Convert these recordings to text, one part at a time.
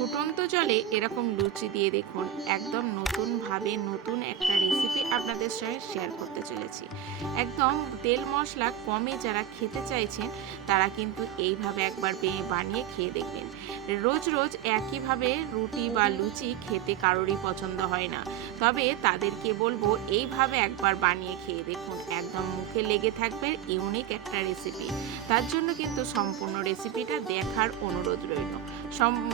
ফুটন্ত জলে এরকম লুচি দিয়ে দেখুন। একদম নতুনভাবে নতুন একটা রেসিপি আপনাদের সঙ্গে শেয়ার করতে চলেছি। একদম তেল মশলা কমে যারা খেতে চাইছেন, তারা কিন্তু এইভাবে একবার বে- বানিয়ে খেয়ে দেখবেন। রোজ রোজ একইভাবে রুটি বা লুচি খেতে কারোরই পছন্দ হয় না। তবে তাদেরকে বলব, এইভাবে একবার বানিয়ে খেয়ে দেখুন। একদম মুখে লেগে থাকবে ইউনিক একটা রেসিপি তার জন্য কিন্তু সম্পূর্ণ রেসিপিটা দেখার অনুরোধ রইল। সম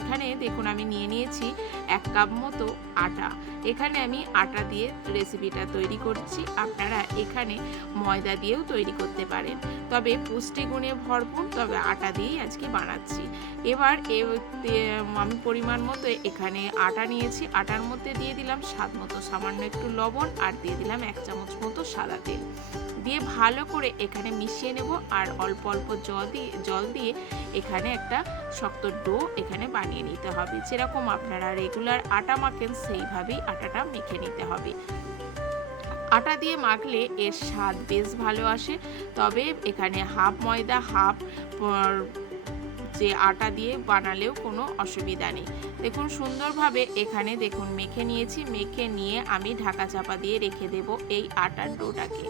এখানে দেখুন আমি নিয়ে নিয়েছি এক কাপ মতো আটা। এখানে আমি আটা দিয়ে রেসিপিটা তৈরি করছি। আপনারা এখানে ময়দা দিয়েও তৈরি করতে পারেন। তবে পুষ্টিগুণে ভরপুর, তবে আটা দিয়েই আজকে বানাচ্ছি। এবার এ, আমি পরিমাণ মতো এখানে আটা নিয়েছি। আটার মধ্যে দিয়ে দিলাম স্বাদ মতো সামান্য একটু লবণ আর দিয়ে দিলাম এক চামচ মতো সাদা তেল। দিয়ে ভালো করে এখানে মিশিয়ে নেব আর অল্প অল্প জল দিয়ে জল দিয়ে এখানে একটা শক্ত ডো এখানে বানিয়ে নিতে হবে। যেরকম আপনারা রেগুলার আটা মাখেন, সেইভাবেই আটাটা মেখে নিতে হবে। আটা দিয়ে মাখলে এর স্বাদ বেশ ভালো আসে। তবে এখানে হাফ ময়দা, হাফ যে আটা দিয়ে বানালেও কোনো অসুবিধা নেই। দেখুন, সুন্দরভাবে এখানে দেখুন, মেখে নিয়েছি। মেখে নিয়ে আমি ঢাকা চাপা দিয়ে রেখে দেব এই আটার ডোটাকে।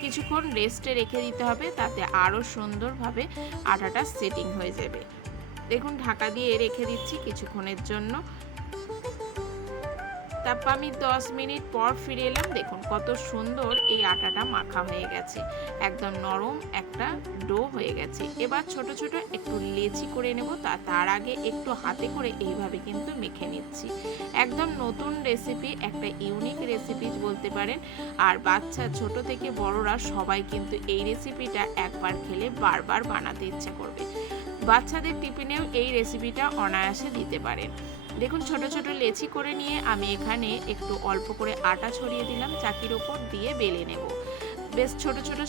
কিছুক্ষণ রেস্টে রেখে দিতে হবে, তাতে আরও সুন্দরভাবে আটাটা সেটিং হয়ে যাবে। দেখুন, ঢাকা দিয়ে রেখে দিচ্ছি কিছুক্ষণের জন্য। তারপর আমি দশ মিনিট পর ফিরে এলাম। দেখুন, কত সুন্দর এই আটাটা মাখা হয়ে গেছে। একদম নরম একটা ডো হয়ে গেছে। এবার ছোট ছোট একটু লেচি করে নেব। তা, তার আগে একটু হাতে করে এইভাবে কিন্তু মেখে নিচ্ছি। একদম নতুন রেসিপি একটা ইউনিক রেসিপি বলতে পারেন। আর বাচ্চা, ছোট থেকে বড়রা সবাই কিন্তু এই রেসিপিটা একবার খেলে বারবার বানাতে ইচ্ছে করবে। বাচ্চাদের টিফিনেও এই রেসিপিটা অনায়াসে দিতে পারেন দেখুন, ছোট ছোট লেচি করে নিয়ে আমি এখানে একটু অল্প করে আটা ছড়িয়ে দিলাম, চাকির ওপর দিয়ে বেলে নেব। বেশ ছোট ছোট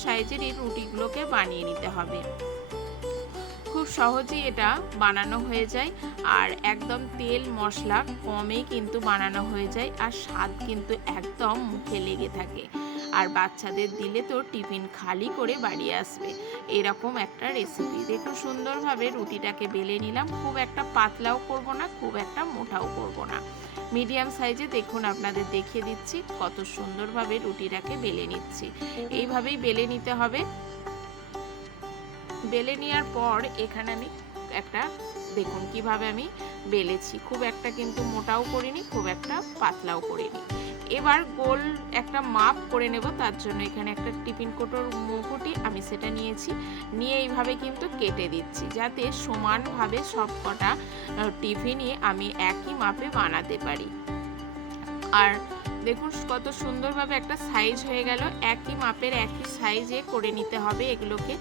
এই রুটিগুলোকে বানিয়ে নিতে হবে। খুব সহজেই এটা বানানো হয়ে যায়। আর একদম তেল, মশলা কমেই কিন্তু বানানো হয়ে যায় আর স্বাদ কিন্তু একদম মুখে লেগে থাকে। আর বাচ্চাদের দিলে তো টিফিন খালি করে বাড়ি আসবে। এরকম একটা রেসিপি দেখুন, সুন্দরভাবে রুটিটাকে বেলে নিলাম। খুব একটা পাতলাও করব না, খুব একটা মোটাও করব না। মিডিয়াম সাইজে দেখুন, আপনাদের দেখিয়ে দিচ্ছি কত সুন্দরভাবে রুটিটাকে বেলে নিচ্ছি। এইভাবেই বেলে নিতে হবে। বেলে নেওয়ার পর এখানে আমি একটা দেখুন কীভাবে আমি বেলেছি। খুব একটা কিন্তু মোটাও করিনি, খুব একটা পাতলাও করিনি। এবার গোল একটা মাপ করে নেব, তার জন্য এখানে একটা টিফিন কোটোর মুকুটি আমি সেটা নিয়েছি। নিয়ে এইভাবে কিন্তু কেটে দিচ্ছি, যাতে সমানভাবে সব কটা টিফিনই আমি একই মাপে বানাতে পারি। আর দেখুন কত সুন্দরভাবে একটা সাইজ হয়ে গেল, একই মাপের একই সাইজে করে নিতে হবে এগুলোকে।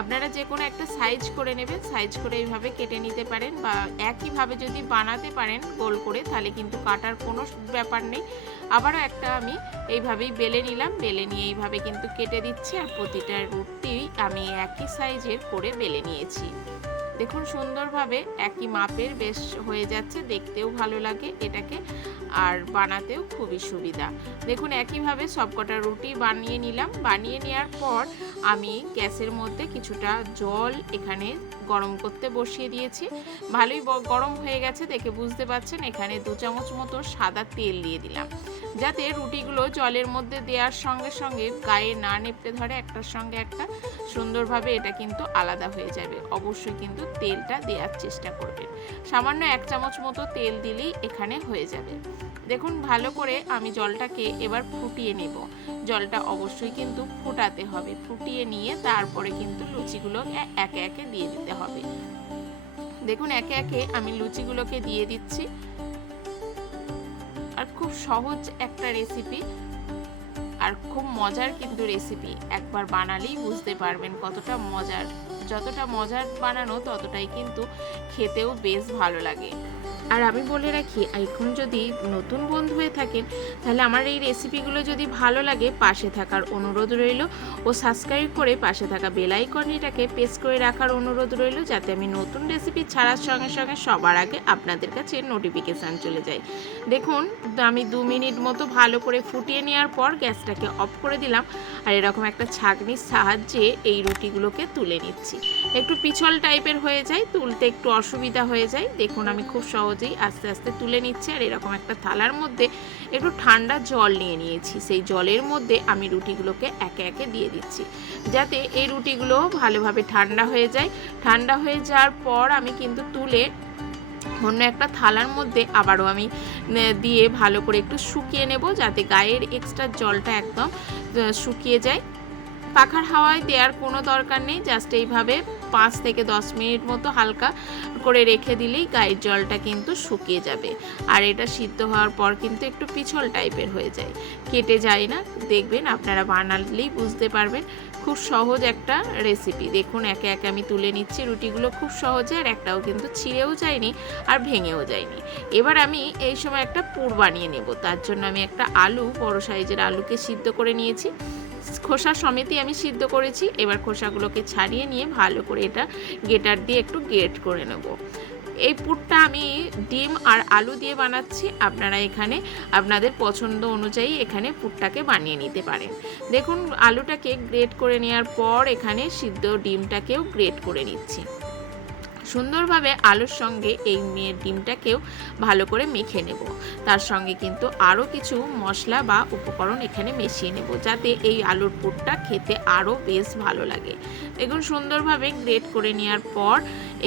আপনারা যে কোনো একটা সাইজ করে নেবেন সাইজ করে এইভাবে কেটে নিতে পারেন বা একইভাবে যদি বানাতে পারেন গোল করে, তাহলে কিন্তু কাটার কোনো ব্যাপার নেই। আবারও একটা আমি এইভাবেই বেলে নিলাম, বেলে নিয়ে এইভাবে কিন্তু কেটে দিচ্ছি আর প্রতিটা রুটি আমি একই সাইজের করে বেলে নিয়েছি। দেখুন সুন্দরভাবে একই মাপের বেশ হয়ে যাচ্ছে, দেখতেও ভালো লাগে এটাকে আর বানাতেও খুবই সুবিধা। দেখুন একইভাবে সবকটা রুটি বানিয়ে নিলাম। বানিয়ে নেওয়ার পর আমি গ্যাসের মধ্যে কিছুটা জল এখানে গরম করতে বসিয়ে দিয়েছি। ভালোই গরম হয়ে গেছে দেখে বুঝতে পারছেন, এখানে দু চামচ মতো সাদা তেল দিয়ে দিলাম। যাতে রুটিগুলো জলের মধ্যে দেওয়ার সঙ্গে সঙ্গে গায়ে না নেপড়ে ধরে একটার সঙ্গে একটা, সুন্দরভাবে এটা কিন্তু আলাদা হয়ে যাবে। অবশ্যই কিন্তু তেলটা দেওয়ার চেষ্টা করবেন। সামান্য এক চামচ মতো তেল দিলেই এখানে হয়ে যাবে। দেখুন, ভালো করে আমি জলটাকে এবার ফুটিয়ে নেব। জলটা অবশ্যই কিন্তু ফুটাতে হবে। ফুটিয়ে নিয়ে তারপরে কিন্তু লুচিগুলো এ- একে একে দিয়ে দিতে হবে। দেখুন, একে একে আমি লুচিগুলোকে দিয়ে দিচ্ছি। আর খুব সহজ একটা রেসিপি আর খুব মজার কিন্তু রেসিপি একবার বানালেই বুঝতে পারবেন কতটা মজার। যতটা মজার বানানো, ততটাই কিন্তু খেতেও বেশ ভালো লাগে। আর আমি বলে রাখি, এখন যদি নতুন বন্ধু হয়ে থাকেন, তাহলে আমার এই রেসিপিগুলো যদি ভালো লাগে, পাশে থাকার অনুরোধ রইল ও সাবস্ক্রাইব করে পাশে থাকা বেল আইকনটাকে প্রেস করে রাখার অনুরোধ রইল যাতে আমি নতুন রেসিপি ছাড়ার সঙ্গে সঙ্গে সবার আগে আপনাদের কাছে নোটিফিকেশান চলে যায়। দেখুন, আমি দু মিনিট মতো ভালো করে ফুটিয়ে নেওয়ার পর গ্যাসটাকে অফ করে দিলাম আর এরকম একটা ছাঁকনির সাহায্যে এই রুটিগুলোকে তুলে নিচ্ছি। একটু পিছল টাইপের হয়ে যায়, তুলতে একটু অসুবিধা হয়ে যায়। দেখুন, আমি খুব সহজেই আস্তে আস্তে তুলে নিচ্ছি। আর এরকম একটা থালার মধ্যে একটু ঠান্ডা জল নিয়ে নিয়েছি। সেই জলের মধ্যে আমি রুটিগুলোকে একে একে দিয়ে দিচ্ছি। যাতে এই রুটিগুলো ভালোভাবে ঠান্ডা হয়ে যায়। ঠান্ডা হয়ে যাওয়ার পর আমি কিন্তু তুলে অন্য একটা থালার মধ্যে আবারও আমি দিয়ে ভালো করে একটু শুকিয়ে নেব। যাতে গায়ের এক্সট্রা জলটা একদম শুকিয়ে যায়। পাখার হাওয়ায় দেওয়ার কোনো দরকার নেই জাস্ট এইভাবে পাঁচ থেকে দশ মিনিট মতো হালকা করে রেখে দিলেই গায়ের জলটা কিন্তু শুকিয়ে যাবে। আর এটা সিদ্ধ হওয়ার পর কিন্তু একটু পিছল টাইপের হয়ে যায়। কেটে যায় না, দেখবেন আপনারা বানালেই বুঝতে পারবেন। খুব সহজ একটা রেসিপি দেখুন, একে একে আমি তুলে নিচ্ছি, রুটিগুলো খুব সহজে আর একটাও কিন্তু ছিঁড়েও যায়নি আর ভেঙেও যায়নি। এবার আমি এই সময় একটা পুর বানিয়ে নেব। তার জন্য আমি একটা আলু, বড় সাইজের আলুকে সিদ্ধ করে নিয়েছি। খোসা সমেতই আমি সিদ্ধ করেছি। এবার খোসাগুলোকে ছাড়িয়ে নিয়ে ভালো করে এটা গেটার দিয়ে একটু গ্রেট করে নেব। এই পুরটা আমি ডিম আর আলু দিয়ে বানাচ্ছি। আপনারা এখানে আপনাদের পছন্দ অনুযায়ী এখানে পুরটাকে বানিয়ে নিতে পারেন। দেখুন, আলুটাকে গ্রেট করে নেওয়ার পর এখানে সিদ্ধ ডিমটাকেও গ্রেট করে নিচ্ছি। সুন্দরভাবে আলুর সঙ্গে এই মেয়ের ডিমটাকেও ভালো করে মেখে নেব। তার সঙ্গে কিন্তু আরও কিছু মশলা বা উপকরণ এখানে মিশিয়ে নেব, যাতে এই আলুর পুরটা খেতে আরও বেশ ভালো লাগে। দেখুন সুন্দরভাবে গ্রেট করে নেওয়ার পর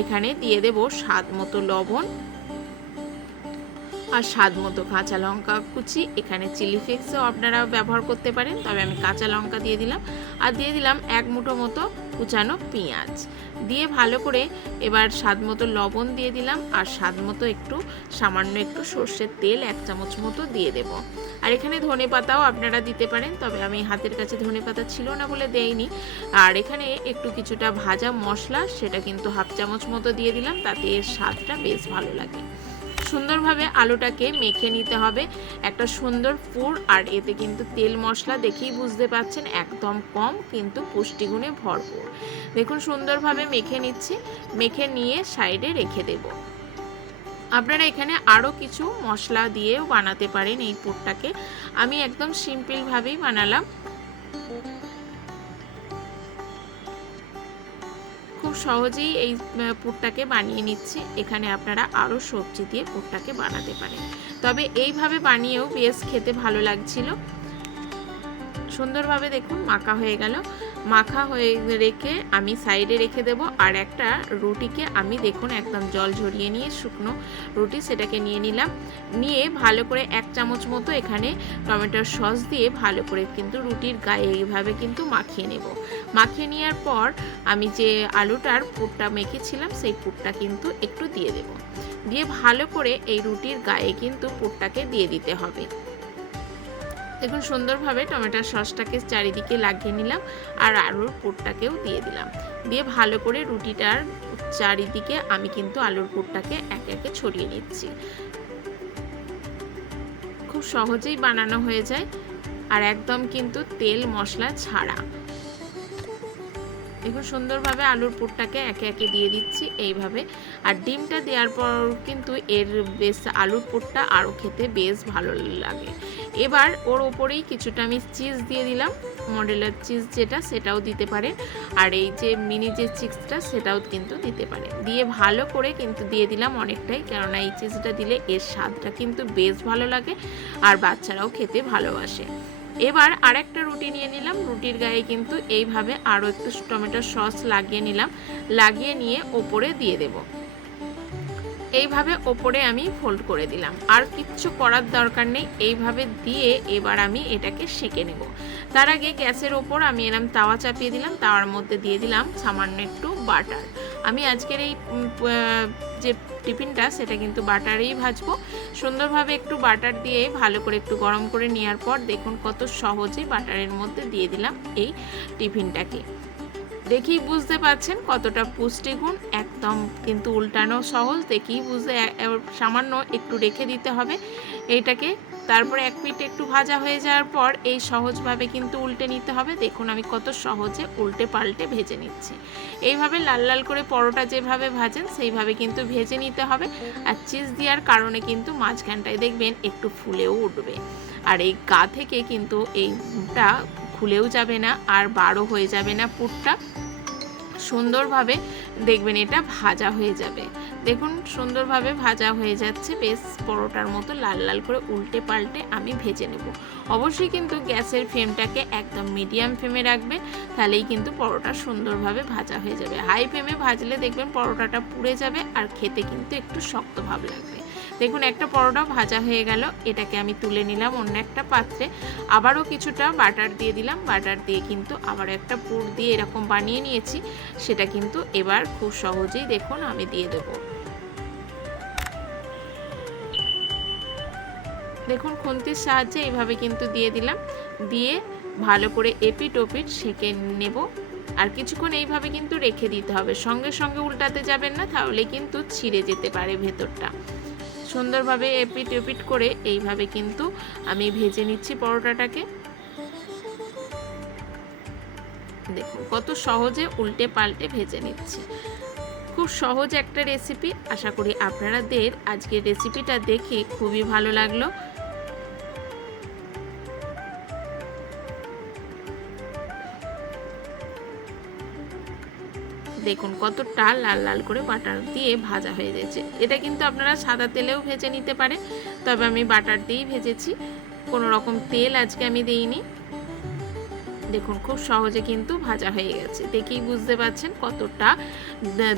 এখানে দিয়ে দেব স্বাদ মতো লবণ আর স্বাদ মতো কাঁচা লঙ্কা কুচি, এখানে চিলি ফ্লেক্সও আপনারা ব্যবহার করতে পারেন, তবে আমি কাঁচা লঙ্কা দিয়ে দিলাম। আর দিয়ে দিলাম এক মুঠো মতো কুচানো পেঁয়াজ। দিয়ে ভালো করে এবার স্বাদ মতো লবণ দিয়ে দিলাম, আর স্বাদ মতো একটু, সামান্য একটু সর্ষের তেল এক চামচ মতো দিয়ে দেব। আর এখানে ধনে পাতাও আপনারা দিতে পারেন, তবে আমি হাতের কাছে ধনে পাতা ছিল না বলে দেইনি। আর এখানে একটু কিছুটা ভাজা মশলা, সেটা কিন্তু হাফ চামচ মতো দিয়ে দিলাম, তাতে এর স্বাদটা বেশ ভালো লাগে। সুন্দরভাবে আলুটাকে মেখে নিতে হবে। একটা সুন্দর পুর, আর এতে কিন্তু তেল মশলা দেখেই বুঝতে পাচ্ছেন, একদম কম কিন্তু পুষ্টিগুণে ভরপুর। দেখুন, সুন্দরভাবে মেখে নিচ্ছি। মেখে নিয়ে সাইডে রেখে দেব। আপনারা এখানে আরও কিছু মশলা দিয়েও বানাতে পারেন এই পুরটাকে। আমি একদম সিম্পলভাবেই বানালাম। খুব সহজেই এই পুরটাকে বানিয়ে নিচ্ছি। এখানে আপনারা আরও সবজি দিয়ে পুরটাকে বানাতে পারেন। তবে এইভাবে বানিয়েও বেশ খেতে ভালো লাগছিল। সুন্দরভাবে দেখুন, মাখা হয়ে গেল। মাখা হয়ে রেখে আমি সাইডে রেখে দেব, আর একটা রুটিকে আমি দেখুন একদম জল ঝরিয়ে নিয়ে শুকনো রুটি সেটাকে নিয়ে নিলাম। নিয়ে ভালো করে এক চামচ মতো এখানে টমেটোর সস দিয়ে ভালো করে কিন্তু রুটির গায়ে এইভাবে কিন্তু মাখিয়ে নেব। মাখিয়ে নেওয়ার পর আমি যে আলুটার পুরটা মেখেছিলাম, সেই পুরটা কিন্তু একটু দিয়ে দেব। দিয়ে ভালো করে এই রুটির গায়ে কিন্তু পুরটাকে দিয়ে দিতে হবে। দেখুন, সুন্দরভাবে টমেটোর সসটাকে চারিদিকে লাগিয়ে নিলাম আর আলুর পুরটাকেও দিয়ে দিলাম। দিয়ে ভালো করে রুটিটার চারিদিকে আমি কিন্তু আলুর পুরটাকে একে একে ছড়িয়ে নিচ্ছি। খুব সহজেই বানানো হয়ে যায় আর একদম কিন্তু তেল মশলা ছাড়া। দেখুন সুন্দরভাবে আলুর পুরটাকে একে একে দিয়ে দিচ্ছি এইভাবে। আর ডিমটা দেওয়ার পর কিন্তু এর বেশ আলুর পুরটা আরও খেতে বেশ ভালো লাগে। এবার ওর ওপরেই কিছুটা আমি চিজ দিয়ে দিলাম। মডেলার চিজ যেটা সেটাও দিতে পারে। আর এই যে মিনি যে চিজটা সেটাও কিন্তু দিতে পারে। দিয়ে ভালো করে কিন্তু দিয়ে দিলাম অনেকটাই। কেননা এই চিজটা দিলে এর স্বাদটা কিন্তু বেশ ভালো লাগে। আর বাচ্চারাও খেতে ভালোবাসে। এবার আরেকটা রুটি নিয়ে নিলাম। রুটির গায়ে কিন্তু এইভাবে আরও একটু টমেটোর সস লাগিয়ে নিলাম। লাগিয়ে নিয়ে ওপরে দিয়ে দেবো। এইভাবে ওপরে আমি ফোল্ড করে দিলাম। আর কিচ্ছু করার দরকার নেই। এইভাবে দিয়ে এবার আমি এটাকে সেঁকে নেব। তার আগে গ্যাসের ওপর আমি এরম তাওয়া চাপিয়ে দিলাম। তাওয়ার মধ্যে দিয়ে দিলাম সামান্য একটু বাটার। আমি আজকের এই যে টিফিনটা, সেটা কিন্তু বাটারেই ভাজবো। সুন্দরভাবে একটু বাটার দিয়ে ভালো করে একটু গরম করে নেওয়ার পর দেখুন কত সহজে বাটারের মধ্যে দিয়ে দিলাম এই টিফিনটাকে। দেখি বুঝতে পাচ্ছেন কতটা পুষ্টিগুণ, একদম কিন্তু উল্টানো সহজ দেখি বুঝতে সামান্য একটু রেখে দিতে হবে। এইটাকে তারপরে এক মিনিট একটু ভাজা হয়ে যাওয়ার পর এই সহজভাবে কিন্তু উল্টে নিতে হবে। দেখুন আমি কত সহজে উল্টে পাল্টে ভেজে নিচ্ছি। এইভাবে লাল লাল করে পরোটা যেভাবে ভাজেন, সেইভাবে কিন্তু ভেজে নিতে হবে। আর চিজ দেওয়ার কারণে কিন্তু মাঝখানটায় দেখবেন একটু ফুলেও উঠবে। আর এই গা থেকে কিন্তু এইটা খুলেও যাবে না আর বারো হয়ে যাবে না পুরটা। সুন্দরভাবে দেখবেন এটা ভাজা হয়ে যাবে। দেখুন, সুন্দরভাবে ভাজা হয়ে যাচ্ছে। বেশ পরোটার মতো লাল লাল করে উল্টে পাল্টে আমি ভেজে নেব। অবশ্যই কিন্তু গ্যাসের ফ্লেমটাকে একদম মিডিয়াম ফ্লেমে রাখবেন, তাহলেই কিন্তু পরোটা সুন্দরভাবে ভাজা হয়ে যাবে। হাই ফ্লেমে ভাজলে দেখবেন পরোটাটা পুড়ে যাবে আর খেতে কিন্তু একটু শক্ত ভাব লাগবে। দেখুন, একটা পরোটা ভাজা হয়ে গেল। এটাকে আমি তুলে নিলাম অন্য একটা পাত্রে। আবারও কিছুটা বাটার দিয়ে দিলাম। বাটার দিয়ে কিন্তু আবার একটা পুর দিয়ে এরকম বানিয়ে নিয়েছি। সেটা কিন্তু এবার খুব সহজেই দেখুন, আমি দিয়ে দেবো। দেখুন, খুন্তির সাহায্যে এইভাবে কিন্তু দিয়ে দিলাম। দিয়ে ভালো করে এপিট ওপিট সেঁকে নেব। আর কিছুক্ষণ এইভাবে কিন্তু রেখে দিতে হবে। সঙ্গে সঙ্গে উল্টাতে যাবেন না, তাহলে কিন্তু ছিঁড়ে যেতে পারে ভেতরটা। সুন্দরভাবে এপিট এপিট করে এইভাবে কিন্তু আমি ভেজে নিচ্ছি পরোটাটাকে। দেখুন, কত সহজে উল্টে পাল্টে ভেজে নিচ্ছি। খুব সহজ একটা রেসিপি। আশা করি আপনারাদের আজকের রেসিপিটা দেখে খুবই ভালো লাগল। দেখুন, কতটা লাল লাল করে বাটার দিয়ে ভাজা হয়ে গেছে। এটা কিন্তু আপনারা সাদা তেলেও ভেজে নিতে পারে তবে আমি বাটার দিয়েই ভেজেছি। কোনো রকম তেল আজকে আমি দিইনি। দেখুন, খুব সহজে কিন্তু ভাজা হয়ে গেছে। দেখেই বুঝতে পারছেন কতটা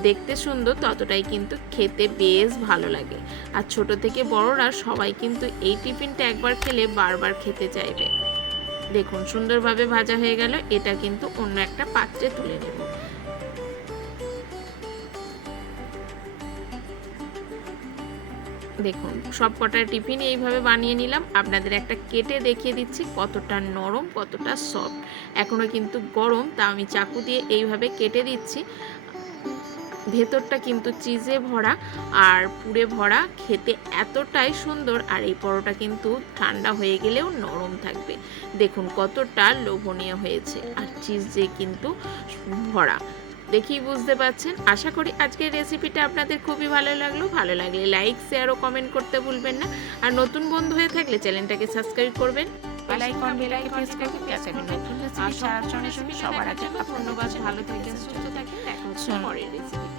দেখতে সুন্দর, ততটাই কিন্তু খেতে বেশ ভালো লাগে। আর ছোট থেকে বড়রা সবাই কিন্তু এই টিফিনটা একবার খেলে বারবার খেতে চাইবে। দেখুন, সুন্দরভাবে ভাজা হয়ে গেল। এটা কিন্তু অন্য একটা পাত্রে তুলে নেব। দেখুন সব কটা টিফিন এইভাবে বানিয়ে নিলাম। আপনাদের একটা কেটে দেখিয়ে দিচ্ছি কতটা নরম, কতটা সফট এখনও কিন্তু গরম, তা আমি চাকু দিয়ে এইভাবে কেটে দিচ্ছি। ভেতরটা কিন্তু চিজে ভরা আর পুরে ভরা, খেতে এতটাই সুন্দর আর এই পরোটা কিন্তু ঠান্ডা হয়ে গেলেও নরম থাকবে। দেখুন কতটা লোভনীয় হয়েছে। আর চিজে কিন্তু ভরা। দেখেই বুঝতে পাচ্ছেন আশা করি আজকের রেসিপিটা আপনাদের খুবই ভালো লাগল। ভালো লাগলে লাইক শেয়ার ও কমেন্ট করতে ভুলবেন না। আর নতুন বন্ধু হয়ে থাকলে চ্যানেলটাকে সাবস্ক্রাইব করবেন। বেল আইকন করবেন যাতে নতুন রেসিপি সঙ্গে সঙ্গে সবার আগে আপনার ভালো থেকে সুস্থ থাকেন দেখা হচ্ছে পরের রেসিপিতে